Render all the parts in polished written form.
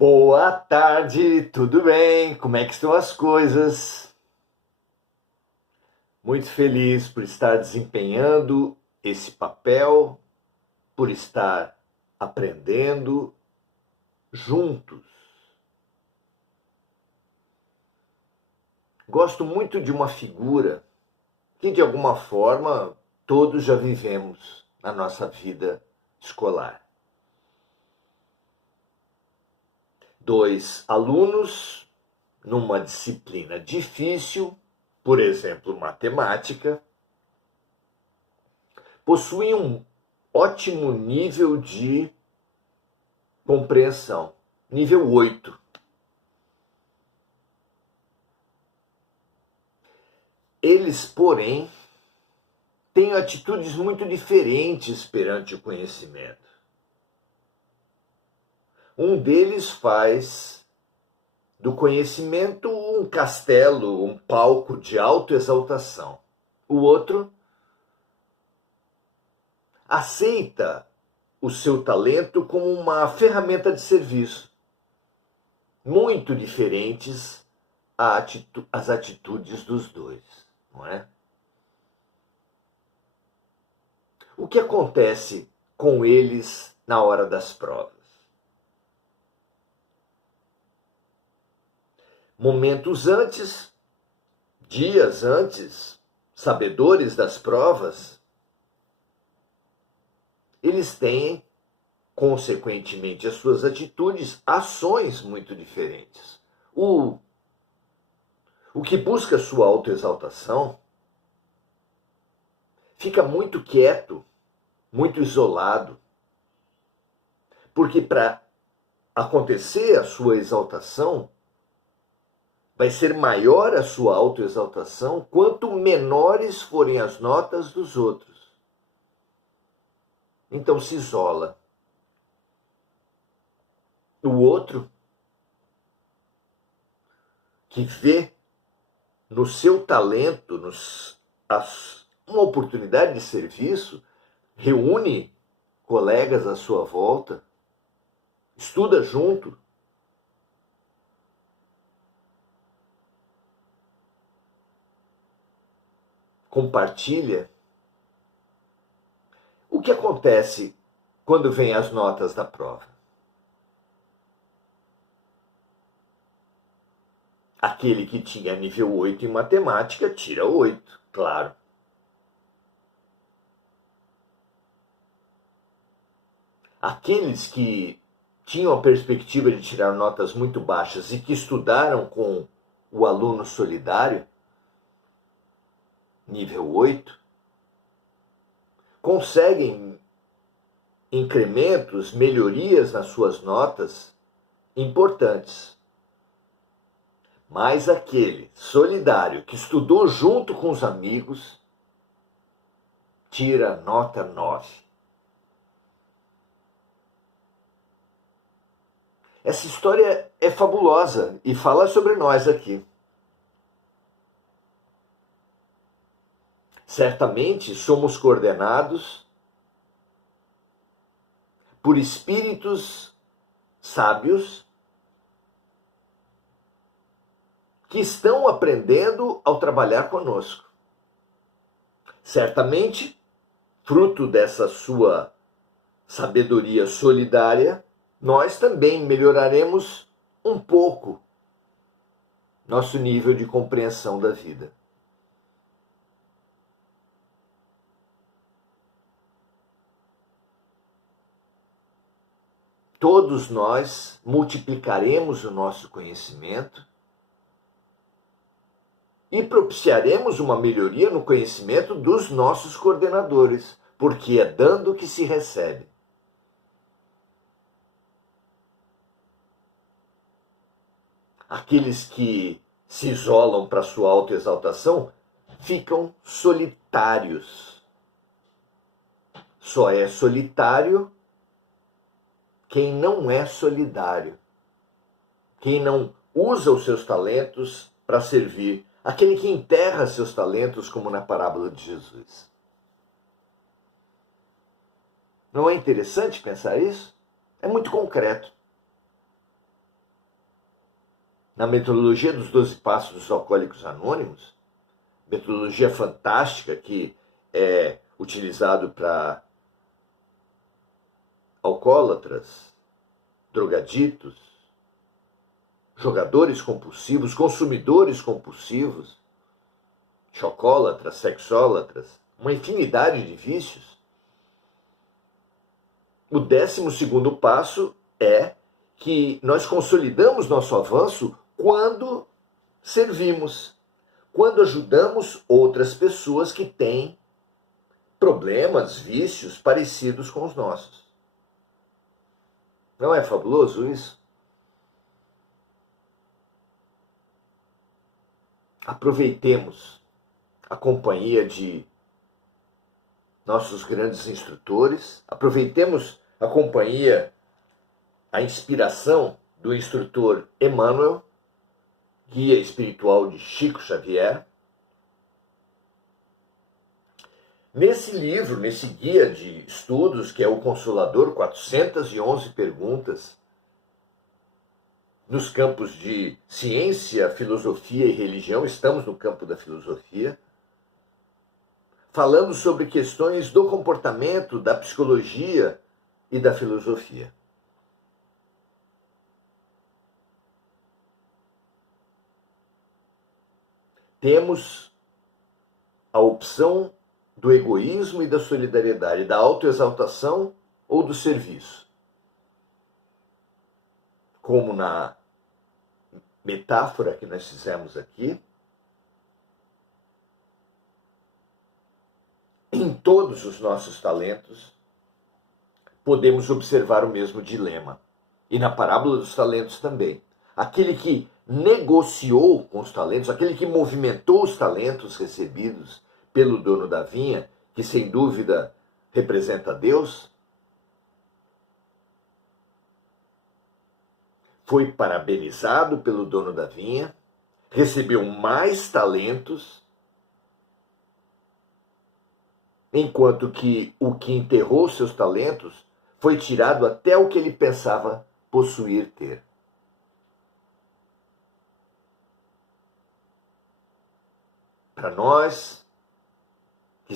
Boa tarde, tudo bem? Como é que estão as coisas? Muito feliz por estar desempenhando esse papel, por estar aprendendo juntos. Gosto muito de uma figura que, de alguma forma, todos já vivemos na nossa vida escolar. Dois alunos numa disciplina difícil, por exemplo, matemática, possuem um ótimo nível de compreensão, nível 8. Eles, porém, têm atitudes muito diferentes perante o conhecimento. Um deles faz do conhecimento um castelo, um palco de autoexaltação. O outro aceita o seu talento como uma ferramenta de serviço. Muito diferentes as atitudes dos dois, não é? O que acontece com eles na hora das provas? Momentos antes, dias antes, sabedores das provas, eles têm, consequentemente, as suas atitudes, ações muito diferentes. O que busca sua autoexaltação fica muito quieto, muito isolado, porque para acontecer a sua exaltação, vai ser maior a sua autoexaltação quanto menores forem as notas dos outros. Então se isola. O outro, que vê no seu talento, uma oportunidade de serviço, reúne colegas à sua volta, estuda junto, compartilha. O que acontece quando vem as notas da prova? Aquele que tinha nível 8 em matemática tira 8, claro. Aqueles que tinham a perspectiva de tirar notas muito baixas e que estudaram com o aluno solidário, nível 8, conseguem incrementos, melhorias nas suas notas importantes. Mas aquele solidário que estudou junto com os amigos tira nota 9. Essa história é fabulosa e fala sobre nós aqui. Certamente somos coordenados por espíritos sábios que estão aprendendo ao trabalhar conosco. Certamente, fruto dessa sua sabedoria solidária, nós também melhoraremos um pouco nosso nível de compreensão da vida. Todos nós multiplicaremos o nosso conhecimento e propiciaremos uma melhoria no conhecimento dos nossos coordenadores, porque é dando que se recebe. Aqueles que se isolam para sua autoexaltação ficam solitários. Só é solitário quem não é solidário, quem não usa os seus talentos para servir, aquele que enterra seus talentos, como na parábola de Jesus. Não é interessante pensar isso? É muito concreto. na metodologia dos 12 Passos dos Alcoólicos Anônimos, metodologia fantástica que é utilizado para alcoólatras, drogaditos, jogadores compulsivos, consumidores compulsivos, chocólatras, sexólatras, uma infinidade de vícios. O 12º passo é que nós consolidamos nosso avanço quando servimos, quando ajudamos outras pessoas que têm problemas, vícios parecidos com os nossos. Não é fabuloso isso? Aproveitemos a companhia de nossos grandes instrutores, aproveitemos a companhia, a inspiração do instrutor Emmanuel, guia espiritual de Chico Xavier. Nesse livro, nesse guia de estudos, que é o Consolador, 411 perguntas, nos campos de ciência, filosofia e religião, estamos no campo da filosofia, falando sobre questões do comportamento, da psicologia e da filosofia. Temos a opção do egoísmo e da solidariedade, da autoexaltação ou do serviço. Como na metáfora que nós fizemos aqui, em todos os nossos talentos, podemos observar o mesmo dilema. E na parábola dos talentos também. Aquele que negociou com os talentos, aquele que movimentou os talentos recebidos pelo dono da vinha, que sem dúvida representa Deus, foi parabenizado pelo dono da vinha, recebeu mais talentos, enquanto que o que enterrou seus talentos foi tirado até o que ele pensava possuir ter. Para nós que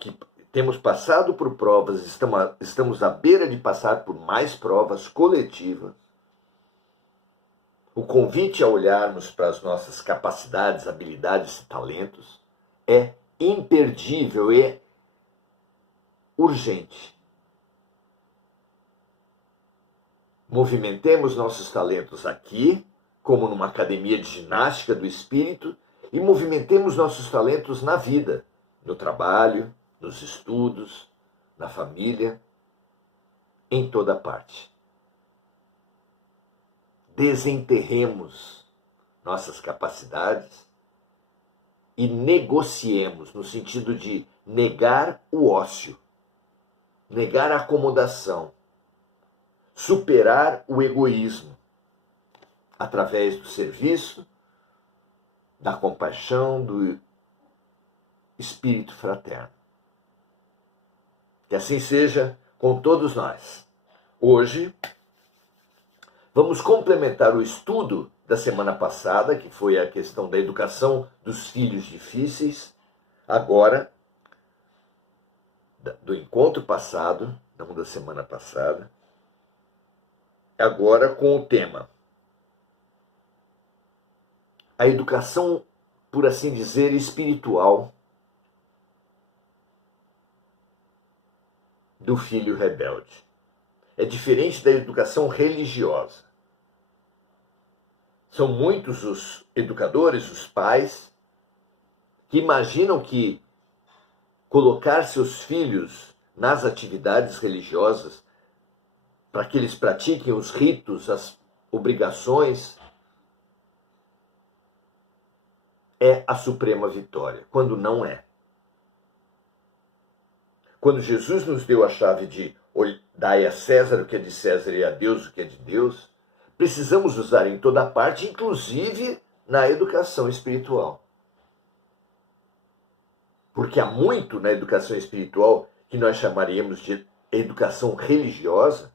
que temos passado por provas, estamos à beira de passar por mais provas coletivas, o convite a olharmos para as nossas capacidades, habilidades e talentos é imperdível e urgente. Movimentemos nossos talentos aqui, como numa academia de ginástica do espírito, e movimentemos nossos talentos na vida, no trabalho, nos estudos, na família, em toda parte. Desenterremos nossas capacidades e negociemos, no sentido de negar o ócio, negar a acomodação, superar o egoísmo, através do serviço, da compaixão, do espírito fraterno. Que assim seja com todos nós. Hoje, vamos complementar o estudo da semana passada, que foi a questão da educação dos filhos difíceis, agora, do encontro passado, não da semana passada, agora com o tema a educação, por assim dizer, espiritual do filho rebelde. É diferente da educação religiosa. São muitos os educadores, os pais, que imaginam que colocar seus filhos nas atividades religiosas para que eles pratiquem os ritos, as obrigações, é a suprema vitória, quando não é. Quando Jesus nos deu a chave de dai a César o que é de César e a Deus o que é de Deus, precisamos usar em toda parte, inclusive na educação espiritual. Porque há muito na educação espiritual que nós chamaríamos de educação religiosa,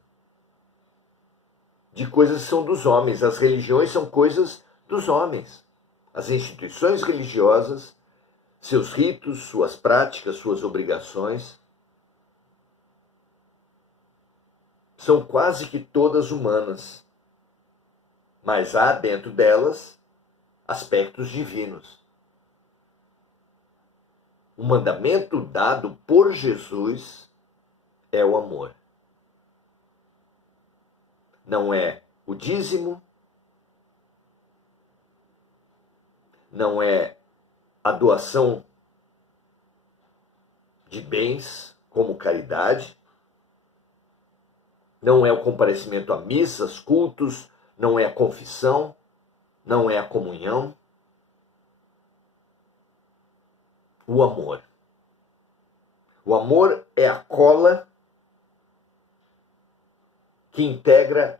de coisas que são dos homens. As religiões são coisas dos homens. As instituições religiosas, seus ritos, suas práticas, suas obrigações, são quase que todas humanas. Mas há dentro delas aspectos divinos. O mandamento dado por Jesus é o amor. Não é o dízimo, não é a doação de bens como caridade, não é o comparecimento a missas, cultos, não é a confissão, não é a comunhão. O amor. O amor é a cola que integra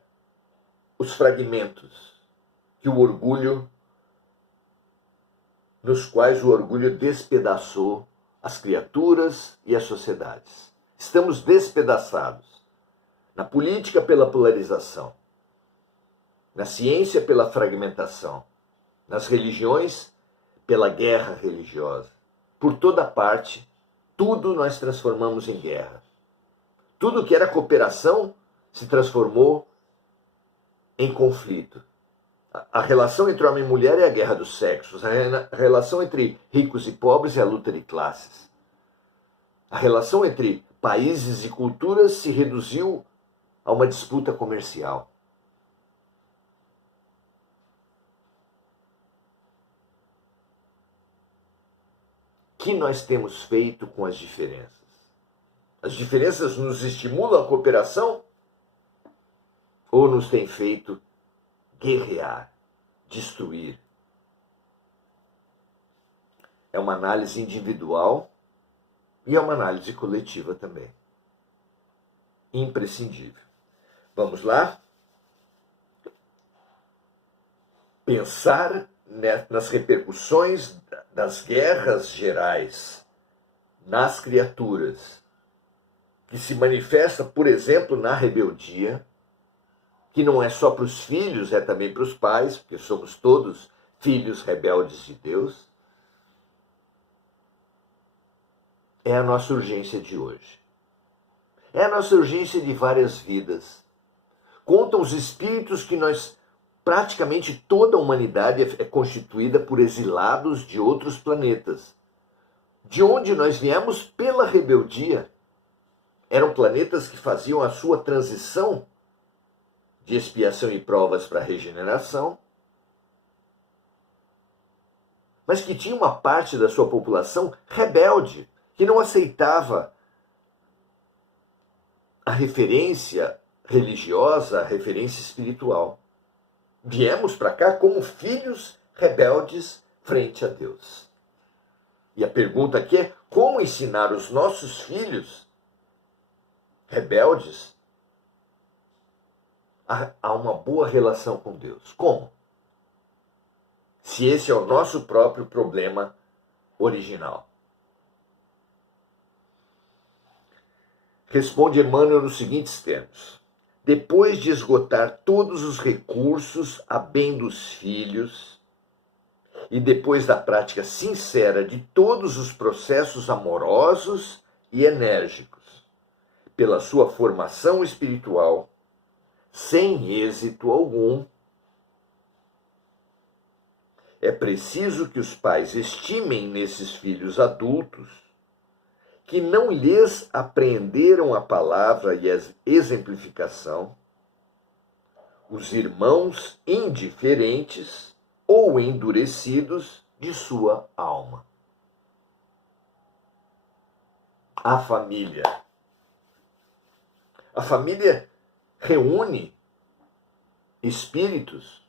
os fragmentos que o orgulho, nos quais o orgulho despedaçou as criaturas e as sociedades. Estamos despedaçados. Na política, pela polarização. Na ciência, pela fragmentação. Nas religiões, pela guerra religiosa. Por toda parte, tudo nós transformamos em guerra. Tudo que era cooperação se transformou em conflito. A relação entre homem e mulher é a guerra dos sexos. A relação entre ricos e pobres é a luta de classes. A relação entre países e culturas se reduziu a uma disputa comercial. O que nós temos feito com as diferenças? As diferenças nos estimulam a cooperação ou nos têm feito guerrear, destruir? É uma análise individual e é uma análise coletiva também. Imprescindível. Vamos lá? Pensar nas repercussões das guerras gerais nas criaturas, que se manifesta, por exemplo, na rebeldia, que não é só para os filhos, é também para os pais, porque somos todos filhos rebeldes de Deus, é a nossa urgência de hoje. É a nossa urgência de várias vidas. Contam os espíritos que praticamente toda a humanidade é constituída por exilados de outros planetas. De onde nós viemos pela rebeldia. Eram planetas que faziam a sua transição de expiação e provas para regeneração, mas que tinha uma parte da sua população rebelde, que não aceitava a referência religiosa, a referência espiritual. Viemos para cá como filhos rebeldes frente a Deus. E a pergunta aqui é: como ensinar os nossos filhos rebeldes a uma boa relação com Deus? Como? Se esse é o nosso próprio problema original. Responde Emmanuel nos seguintes termos: depois de esgotar todos os recursos a bem dos filhos e depois da prática sincera de todos os processos amorosos e enérgicos pela sua formação espiritual, sem êxito algum, é preciso que os pais estimem nesses filhos adultos que não lhes apreenderam a palavra e a exemplificação, os irmãos indiferentes ou endurecidos de sua alma. A família. A família reúne espíritos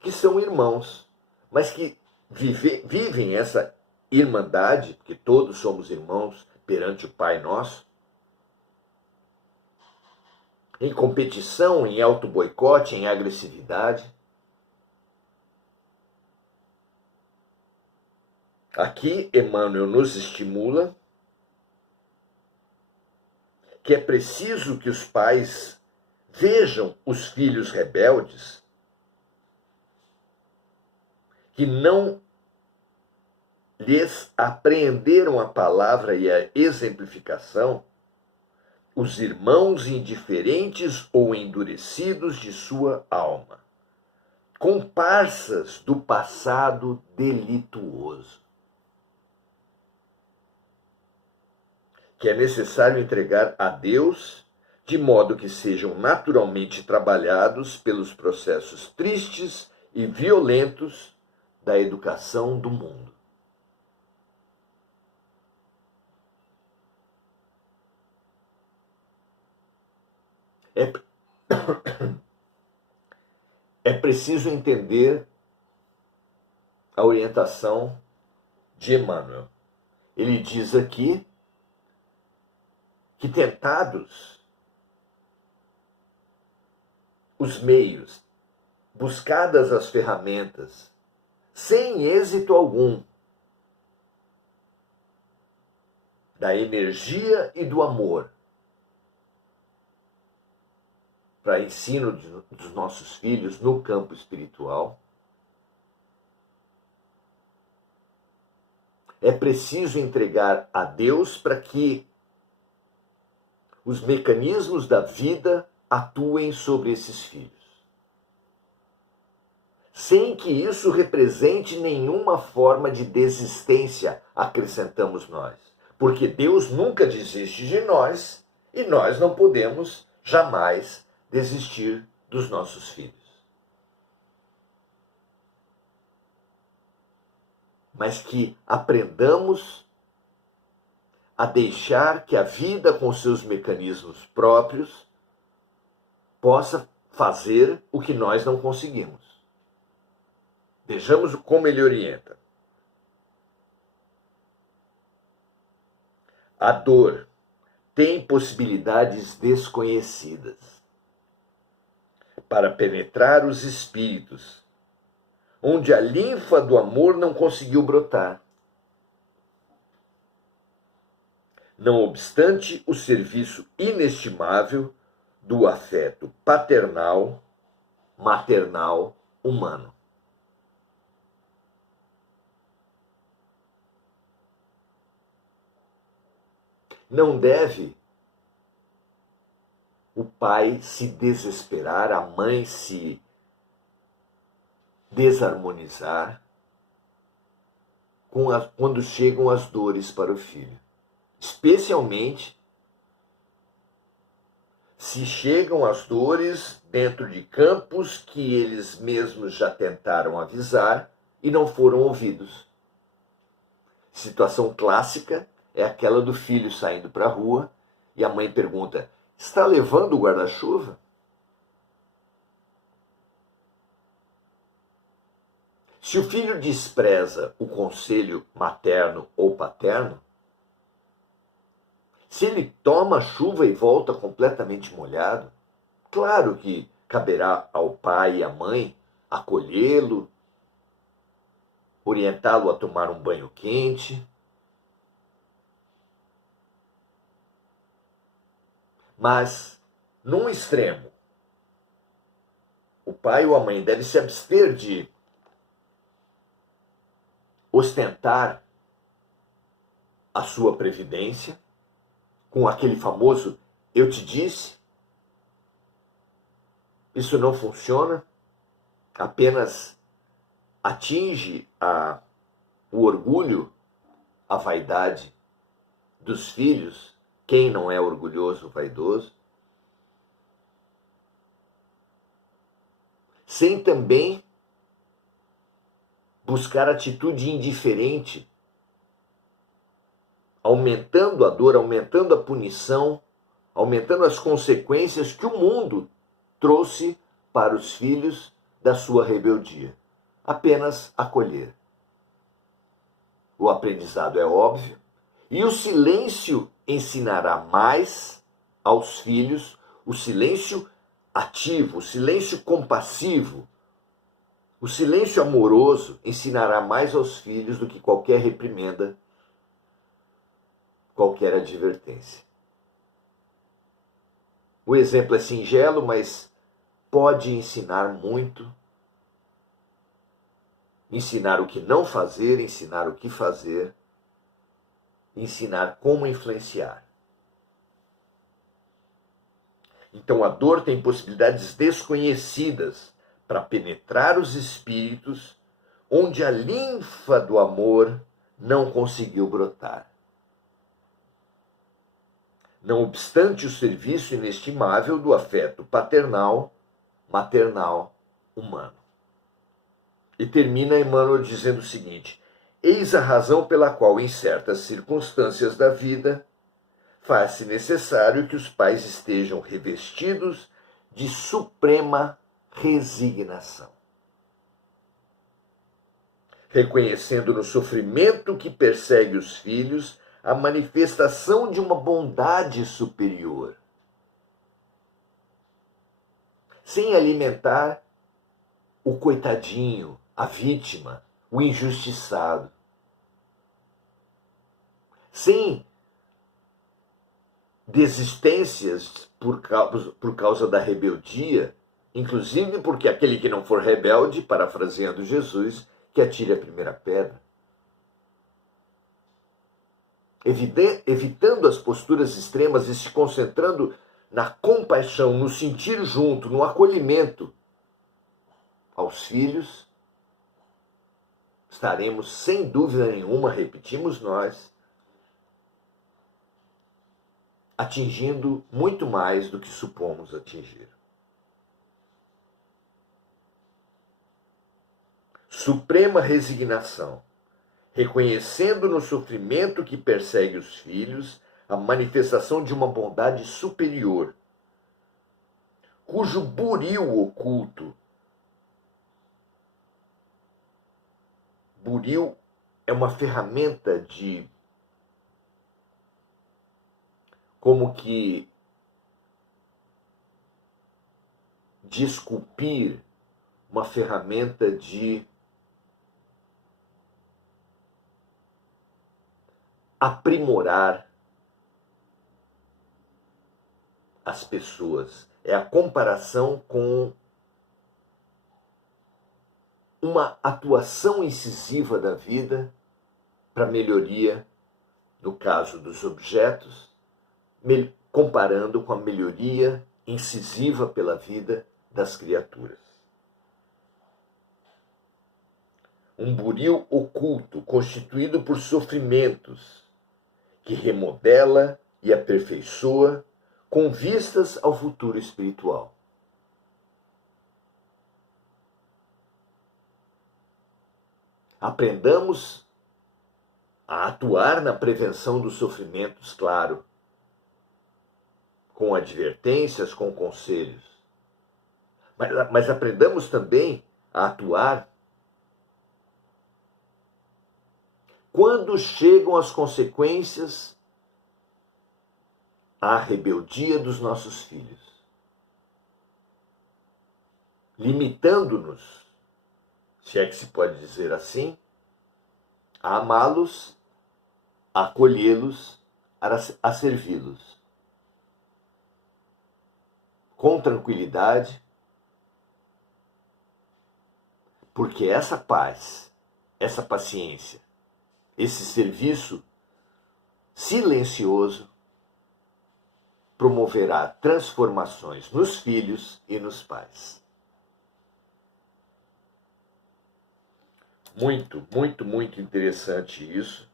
que são irmãos, mas que vivem essa irmandade, porque todos somos irmãos perante o Pai Nosso, em competição, em auto-boicote, em agressividade. Aqui, Emmanuel nos estimula que é preciso que os pais Vejam os filhos rebeldes que não lhes apreenderam a palavra e a exemplificação, os irmãos indiferentes ou endurecidos de sua alma, comparsas do passado delituoso, que é necessário entregar a Deus, de modo que sejam naturalmente trabalhados pelos processos tristes e violentos da educação do mundo. É preciso entender a orientação de Emmanuel. Ele diz aqui que, tentados os meios, buscadas as ferramentas, sem êxito algum, da energia e do amor para ensino dos nossos filhos no campo espiritual, é preciso entregar a Deus para que os mecanismos da vida atuem sobre esses filhos, sem que isso represente nenhuma forma de desistência, acrescentamos nós. Porque Deus nunca desiste de nós e nós não podemos jamais desistir dos nossos filhos. Mas que aprendamos a deixar que a vida, com seus mecanismos próprios, possa fazer o que nós não conseguimos. Vejamos como ele orienta. A dor tem possibilidades desconhecidas para penetrar os espíritos, onde a linfa do amor não conseguiu brotar. Não obstante o serviço inestimável do afeto paternal, maternal, humano. Não deve o pai se desesperar, a mãe se desarmonizar quando chegam as dores para o filho. Especialmente se chegam as dores dentro de campos que eles mesmos já tentaram avisar e não foram ouvidos. Situação clássica é aquela do filho saindo para a rua e a mãe pergunta: está levando o guarda-chuva? Se o filho despreza o conselho materno ou paterno, se ele toma chuva e volta completamente molhado, claro que caberá ao pai e à mãe acolhê-lo, orientá-lo a tomar um banho quente. Mas, num extremo, o pai ou a mãe deve se abster de ostentar a sua previdência com aquele famoso "eu te disse", isso não funciona, apenas atinge o orgulho, a vaidade dos filhos. Quem não é orgulhoso, vaidoso? Sem também buscar atitude indiferente, aumentando a dor, aumentando a punição, aumentando as consequências que o mundo trouxe para os filhos da sua rebeldia. Apenas acolher. O aprendizado é óbvio, e o silêncio ensinará mais aos filhos, o silêncio ativo, o silêncio compassivo, o silêncio amoroso ensinará mais aos filhos do que qualquer reprimenda, qualquer advertência. O exemplo é singelo, mas pode ensinar muito. Ensinar o que não fazer, ensinar o que fazer, ensinar como influenciar. Então a dor tem possibilidades desconhecidas para penetrar os espíritos onde a linfa do amor não conseguiu brotar. Não obstante o serviço inestimável do afeto paternal, maternal, humano. E termina Emmanuel dizendo o seguinte: eis a razão pela qual, em certas circunstâncias da vida, faz-se necessário que os pais estejam revestidos de suprema resignação, reconhecendo no sofrimento que persegue os filhos a manifestação de uma bondade superior, sem alimentar o coitadinho, a vítima, o injustiçado, sem desistências por causa da rebeldia, inclusive porque aquele que não for rebelde, parafraseando Jesus, que atire a primeira pedra. Evitando as posturas extremas e se concentrando na compaixão, no sentir junto, no acolhimento aos filhos, estaremos, sem dúvida nenhuma, repetimos nós, atingindo muito mais do que supomos atingir. Suprema resignação, reconhecendo no sofrimento que persegue os filhos a manifestação de uma bondade superior, cujo buril oculto, buril é uma ferramenta como que de esculpir, uma ferramenta de aprimorar as pessoas. É a comparação com uma atuação incisiva da vida para melhoria, no caso dos objetos, comparando com a melhoria incisiva pela vida das criaturas. Um buril oculto constituído por sofrimentos que remodela e aperfeiçoa com vistas ao futuro espiritual. Aprendamos a atuar na prevenção dos sofrimentos, claro, com advertências, com conselhos. Mas aprendamos também a atuar quando chegam as consequências à rebeldia dos nossos filhos, limitando-nos, se é que se pode dizer assim, a amá-los, a acolhê-los, a servi-los. Com tranquilidade, porque essa paz, essa paciência, esse serviço silencioso promoverá transformações nos filhos e nos pais. Muito, muito, muito interessante isso.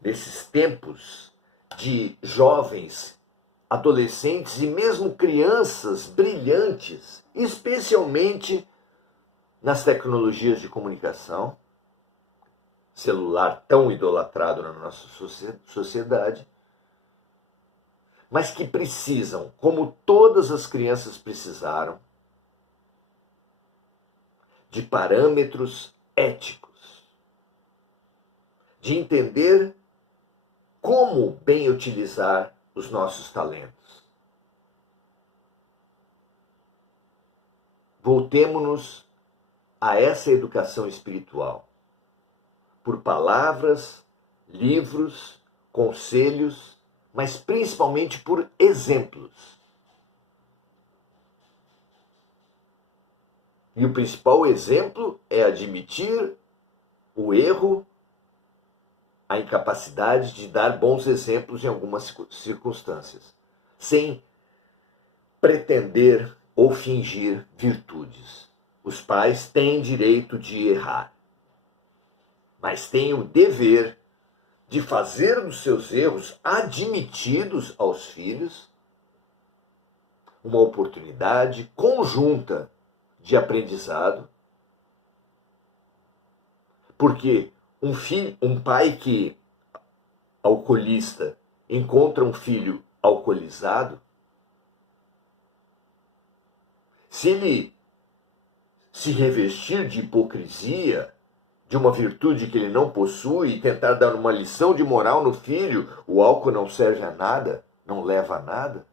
Nesses tempos de jovens, adolescentes e mesmo crianças brilhantes, especialmente nas tecnologias de comunicação, celular tão idolatrado na nossa sociedade, mas que precisam, como todas as crianças precisaram, de parâmetros éticos, de entender como bem utilizar os nossos talentos. Voltemo-nos a essa educação espiritual, por palavras, livros, conselhos, mas principalmente por exemplos. E o principal exemplo é admitir o erro, a incapacidade de dar bons exemplos em algumas circunstâncias, sem pretender ou fingir virtudes. Os pais têm direito de errar, mas têm o dever de fazer dos seus erros admitidos aos filhos uma oportunidade conjunta de aprendizado, porque um pai que alcoolista encontra um filho alcoolizado, se ele se revestir de hipocrisia, de uma virtude que ele não possui, e tentar dar uma lição de moral no filho, o álcool não serve a nada, não leva a nada,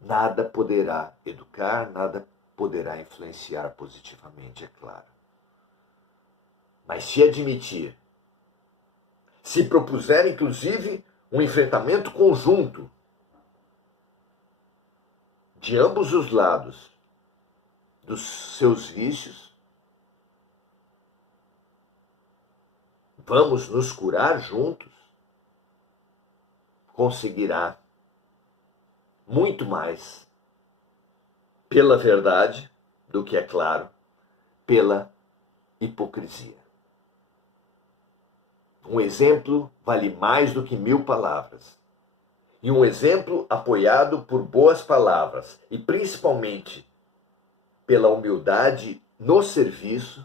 nada poderá educar, nada poderá influenciar positivamente, é claro. Mas se admitir, se propuser inclusive um enfrentamento conjunto de ambos os lados dos seus vícios, vamos nos curar juntos, conseguirá muito mais pela verdade do que, é claro, pela hipocrisia. Um exemplo vale mais do que 1000 palavras. E um exemplo apoiado por boas palavras e principalmente pela humildade no serviço,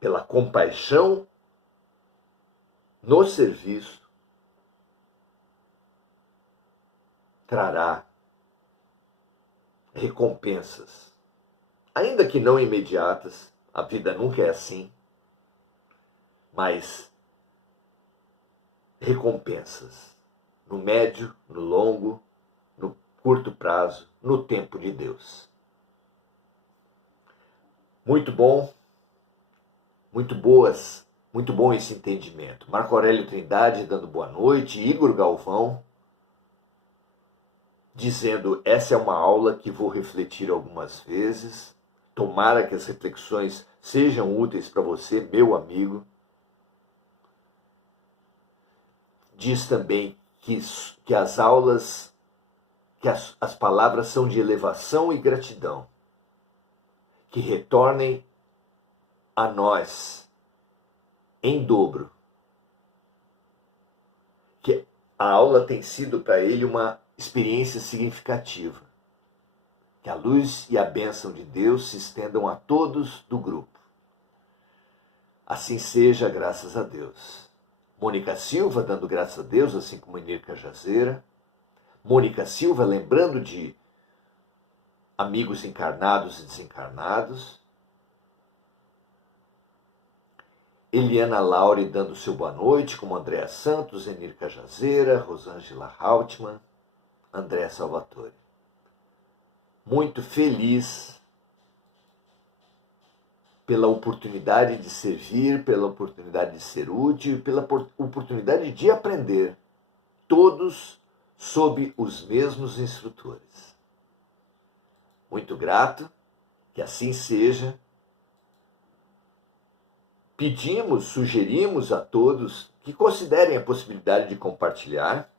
pela compaixão no serviço, trará recompensas, ainda que não imediatas, a vida nunca é assim, mas recompensas no médio, no longo, no curto prazo, no tempo de Deus. Muito bom, muito bom esse entendimento. Marco Aurélio Trindade dando boa noite, Igor Galvão dizendo: essa é uma aula que vou refletir algumas vezes. Tomara que as reflexões sejam úteis para você, meu amigo. Diz também que as aulas, que as palavras são de elevação e gratidão, que retornem a nós em dobro. Que a aula tem sido para ele uma experiência significativa. Que a luz e a bênção de Deus se estendam a todos do grupo. Assim seja, graças a Deus. Mônica Silva dando graças a Deus, assim como Enir Cajazeira. Mônica Silva lembrando de amigos encarnados e desencarnados. Eliana Laure dando seu boa noite, como Andréa Santos, Enir Cajazeira, Rosângela Hautmann, André Salvatore. Muito feliz pela oportunidade de servir, pela oportunidade de ser útil, pela oportunidade de aprender, todos sob os mesmos instrutores. Muito grato, que assim seja. Pedimos, sugerimos a todos que considerem a possibilidade de compartilhar,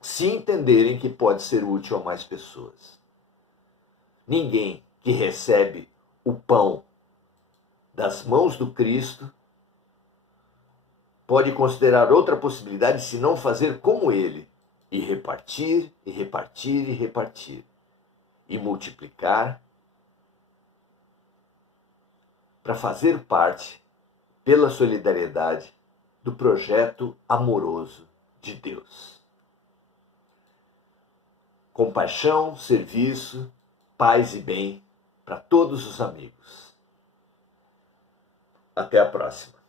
se entenderem que pode ser útil a mais pessoas. Ninguém que recebe o pão das mãos do Cristo pode considerar outra possibilidade senão fazer como ele, e repartir, e repartir, e repartir, e multiplicar, para fazer parte, pela solidariedade, do projeto amoroso de Deus. Compaixão, serviço, paz e bem para todos os amigos. Até a próxima.